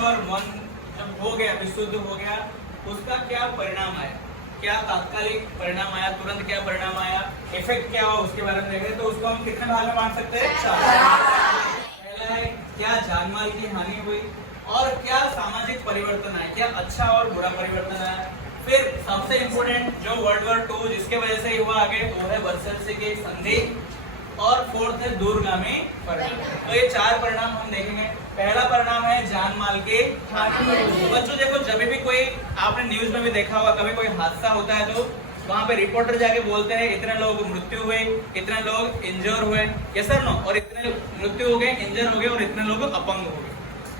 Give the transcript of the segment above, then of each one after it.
World war one जब हो गया, विश्व युद्ध हो गया, उसका क्या परिणाम आया, क्या तात्कालिक परिणाम आया, तुरंत क्या परिणाम आया, इफेक्ट क्या हुआ, उसके बारे में देखें। तो उसको हम कितने भाग में बांट सकते हैं? 4। पहला है क्या जान माल की हानि हुई, और क्या सामाजिक परिवर्तन आया, क्या अच्छा और बुरा परिवर्तन आया। फिर सबसे इम्पोर्टेंट जो वर्ल्ड वॉर 2 जिसके वजह से हुआ आगे, वो है वर्सल्स की संधि, और फोर्थ है दूरगामी परिणाम। तो ये 4 परिणाम हम देखेंगे। पहला परिणाम है जान माल के हानि। तो बच्चों देखो, जब भी कोई, आपने न्यूज में भी देखा होगा, कभी कोई हादसा होता है तो वहाँ पे रिपोर्टर जाके बोलते हैं इतने लोग मृत्यु हुए, इतने लोग इंजर हुए, ये सर नो, और इतने मृत्यु हो गए, इंजर हो गए, और इतने लोग अपंग हो गए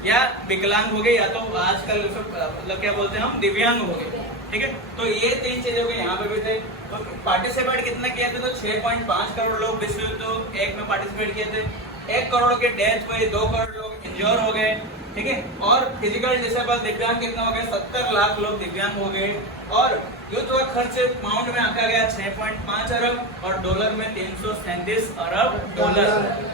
या विकलांग हो गए, या तो आजकल मतलब क्या बोलते हैं हम, दिव्यांग हो गए। ठीक है, तो ये 3 चीजें हो गई। यहाँ पे भी थे। तो पार्टिसिपेट कितने किए थे? तो 6.5 करोड़ लोग विश्व युद्ध 1 में पार्टिसिपेट किए थे। 1 करोड़ के डेथ हुए, 2 करोड़ लोग इंजोर हो गए। ठीक है, और फिजिकल डिसेबल दिव्यांग कितना हो गए? 70 लाख लोग दिव्यांग हो गए। और युद्ध का खर्च पाउंड में आंका गया 6.5 अरब और डॉलर में 337 अरब डॉलर।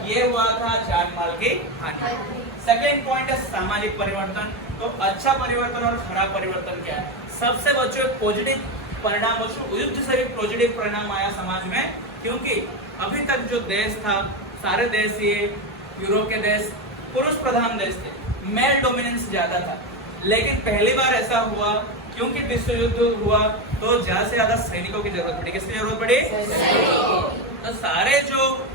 ये हुआ था जान माल की हानि। सेकेंड पॉइंट है सामाजिक परिवर्तन। तो अच्छा परिवर्तन और खराब परिवर्तन क्या है? सबसे बच्चों पॉजिटिव परिणाम, बच्चों युद्ध से भी पॉजिटिव परिणाम आया समाज में, क्योंकि अभी तक जो देश था, सारे देश ये यूरोप के देश पुरुष प्रधान देश थे, मेल डोमिनेंस ज्यादा था। लेकिन पहली बार ऐसा हुआ क्योंकि विश्व युद्ध हुआ तो ज्यादा से ज्यादा सैनिकों की जरूरत पड़ी। किसकी जरूरत पड़ी? तो सारे जो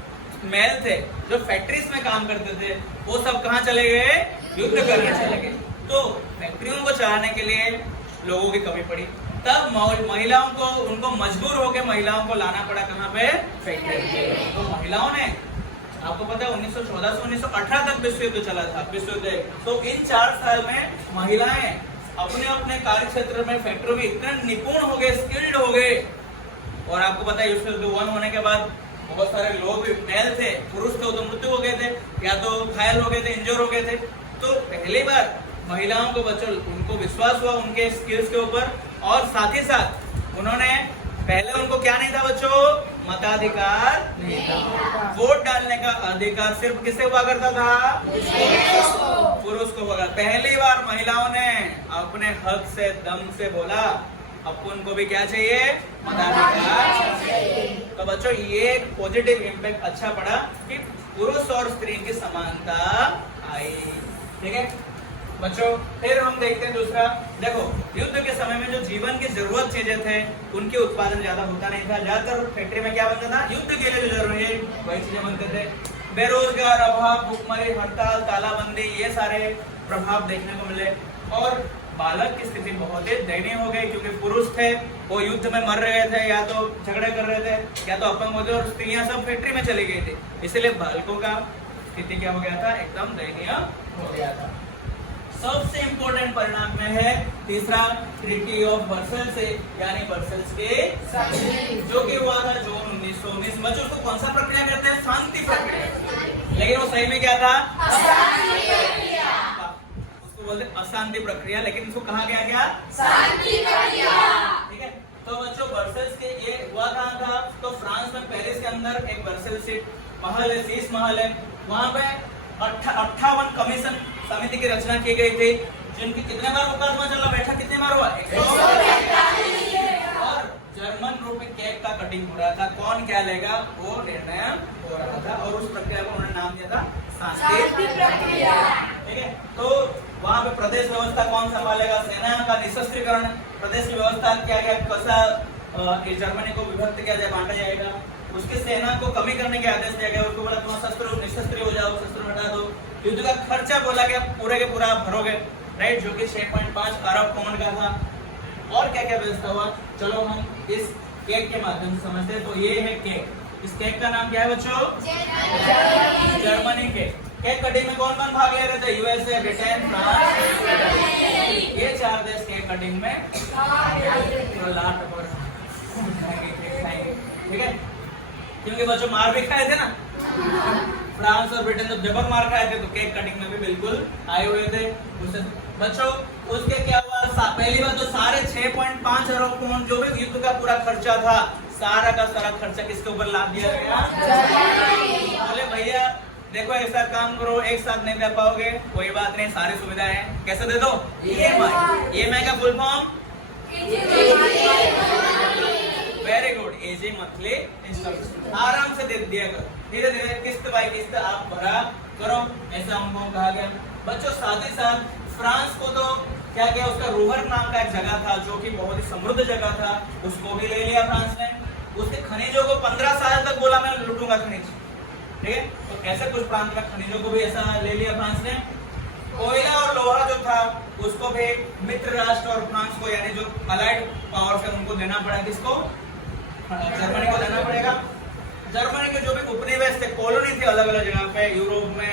मेल थे, जो फैक्ट्रीज में काम करते थे, वो सब कहाँ चले गए? युद्ध करने चले गए। तो फैक्ट्रियों को चलाने के लिए लोगों की कमी पड़ी। तब महिलाओं को, उनको मजबूर होकर महिलाओं को लाना पड़ा कहाँ पे? फैक्ट्री। तो महिलाओं ने, आपको पता है 1914 से 1918 तक विश्व युद्ध चला था, विश्व युद्ध। तो इन 4 साल में महिलाएं अपने अपने कार्य क्षेत्र में फैक्ट्री में इतने निपुण हो गए, स्किल्ड हो गए। और आपको पता है विश्व युद्ध 1 होने के बाद बहुत सारे लोग मेल थे, पुरुष थे, तो मृत्यु हो गए थे, या तो घायल हो गए थे, इंजर हो गए थे। तो पहली बार महिलाओं को बच्चों, उनको विश्वास हुआ उनके स्किल्स के ऊपर, और साथ ही साथ उन्होंने, पहले उनको क्या नहीं था बच्चों? मताधिकार नहीं था। वोट डालने का अधिकार सिर्फ किसे हुआ करता था? पुरुष को हुआ। पहली बार महिलाओं ने अपने हक से, दम से बोला अपन को भी क्या चाहिए? मताधिकार। तो बच्चों ये एक पॉजिटिव इम्पैक्ट अच्छा पड़ा कि पुरुष और स्त्री की समानता आई। ठीक है बच्चों, फिर हम देखते हैं दूसरा। देखो, युद्ध के समय में जो जीवन की जरूरत चीजें थे, उनके उत्पादन ज्यादा होता नहीं था। ज्यादातर फैक्ट्री में क्या बनता था? युद्ध के लिए जो जरूरी है वही चीजें बनते थे। बेरोजगार, अभाव, भूखमरी, हड़ताल, तालाबंदी, ये सारे प्रभाव देखने को मिले। और बालक की स्थिति बहुत ही दयनीय हो गई, क्योंकि पुरुष थे वो युद्ध में मर रहे थे, या तो झगड़े कर रहे थे, या तो अपंग होते, और स्त्रियां सब फैक्ट्री में चली गई थी। इसलिए बालकों का स्थिति क्या हो गया था? एकदम दयनीय हो गया था। सबसे इंपॉर्टेंट परिणाम में है तीसरा, ट्रीटी ऑफ वर्सल्स, यानी वर्सल्स के संधि, जो कि हुआ था जून 1919। बच्चों उसको कौन सा प्रक्रिया कहते हैं? शांति प्रक्रिया। लेकिन वो सही में क्या था? उसको बोलते अशांति प्रक्रिया, लेकिन उसको कहा गया क्या? शांति प्रक्रिया। ठीक है, तो बच्चों वर्सल्स के ये हुआ कहाँ था? तो फ्रांस में पेरिस के अंदर एक वर्सल्स महल है, शीश महल है। वहाँ पे 58 कमीशन समिति की रचना की गई थी, जिनकी कितने बार मुकदमा चला? बैठा कितने बार हुआ? 143। और जर्मन रूप में केक का कटिंग हो रहा था, कौन क्या लेगा वो निर्णय हो रहा था, और उस प्रक्रिया को उन्होंने नाम दिया था शांति प्रक्रिया। ठीक है, तो वहाँ पे प्रदेश व्यवस्था कौन संभालेगा? सेना का निशस्त्रीकरण, प्रदेश की व्यवस्था क्या क्या, कैसा जर्मनी को विभक्त किया जाए, बांटा जाएगा। उसकी सेना को कमी करने के आदेश दिया गया। उसको बोला तुम शस्त्र निशस्त्री हो जाओ, शस्त्र हटा दो। युद्ध का खर्चा बोला गया पूरे के पूरा भरोगे, राइट, जो कि 6.5 अरब पाउंड का था। और क्या क्या व्यवस्था हुआ, चलो हम इस केक के माध्यम से समझते हैं। तो ये है केक। इस केक का नाम क्या है बच्चों? Germany cake. केक कटिंग में कौन कौन भाग ले रहे थे? यूएसए, ब्रिटेन, फ्रांस, ये 4 देश केक कटिंग में। ठीक है, क्योंकि बच्चों मार भी खाए थे ना, फ्रांस और ब्रिटेन जब जबर मार खाए थे, तो केक कटिंग में भी बिल्कुल आए हुए थे। बच्चों उसके क्या हुआ? पहली बात तो सारे 6.5 अरब पाउंड जो भी युद्ध का पूरा खर्चा था, सारा का सारा खर्चा किसके ऊपर लाद दिया गया? बोले भैया देखो ऐसा काम करो, एक साथ नहीं दे पाओगे कोई बात नहीं, सारी सुविधाएं हैं, कैसे दे दो? EMI का full form very good, easy monthly instalment, आराम से दे दिया करो, धीरे धीरे किस्त बाय किस्त आप भरा करो, ऐसा हमको कहा गया। बच्चों साथ ही साथ फ्रांस को तो क्या किया, उसका रूहर नाम का एक जगह था जो कि बहुत ही समृद्ध जगह था, उसको भी ले लिया फ्रांस ने। उसके खनिजों को 15 साल तक बोला मैं लूटूंगा खनिज, ठीक है, तो ऐसे कुछ प्रांत में खनिजों को भी ऐसा ले लिया फ्रांस ने। कोयला और लोहा जो था उसको भी मित्र राष्ट्र और फ्रांस को, यानी जो अलाइड पावर्स है उनको देना पड़ा, किसको? जर्मनी को देना पड़ेगा। जर्मनी के जो भी उपनिवेश थे, कॉलोनी थे अलग अलग जगह पे, यूरोप में,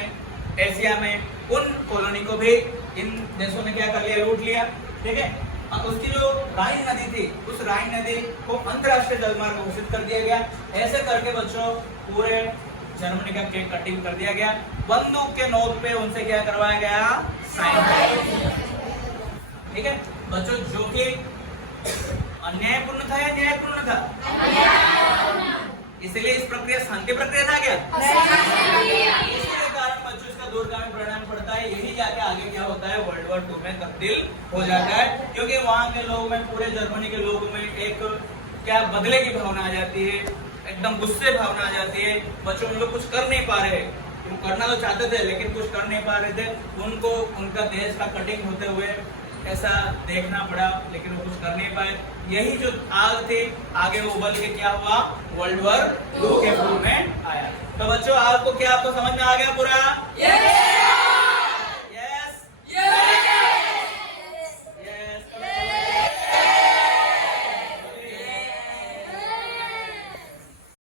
एशिया में, उन कॉलोनी को भी इन देशों ने क्या कर लिया, लूट लिया, ठीक है। और उसकी जो राइन नदी थी, उस राइन नदी को अंतरराष्ट्रीय जलमार्ग घोषित कर दिया गया। ऐसे करके बच्चों पूरे जर्मनी का केक कटिंग कर दिया गया, बंदूक के नोक पे उनसे क्या करवाया गया, साइन, ठीक है बच्चों, जो कि अन्यायपूर्ण था या न्यायपूर्ण था? इसलिए इस प्रक्रिया शांति प्रक्रिया था क्या? इसके कारण बच्चों इसका दूरगामी परिणाम पड़ता है, यही जाके आगे क्या होता है, वर्ल्ड वॉर 2 में तब्दील हो जाता है, क्योंकि वहां के लोगों में, पूरे जर्मनी के लोगों में एक क्या बदले की भावना आ जाती है, एकदम गुस्से भावना आ जाती है। बच्चों उन लोग कुछ कर नहीं पा रहे, वो करना तो चाहते थे लेकिन कुछ कर नहीं पा रहे थे, उनको उनका देश का कटिंग होते हुए ऐसा देखना पड़ा, लेकिन वो कुछ कर नहीं पाए। यही जो आग थी आगे वो उबल के क्या हुआ, वर्ल्ड वॉर 2 के रूप में आया। तो बच्चों आपको क्या, आपको समझ में आ गया पूरा?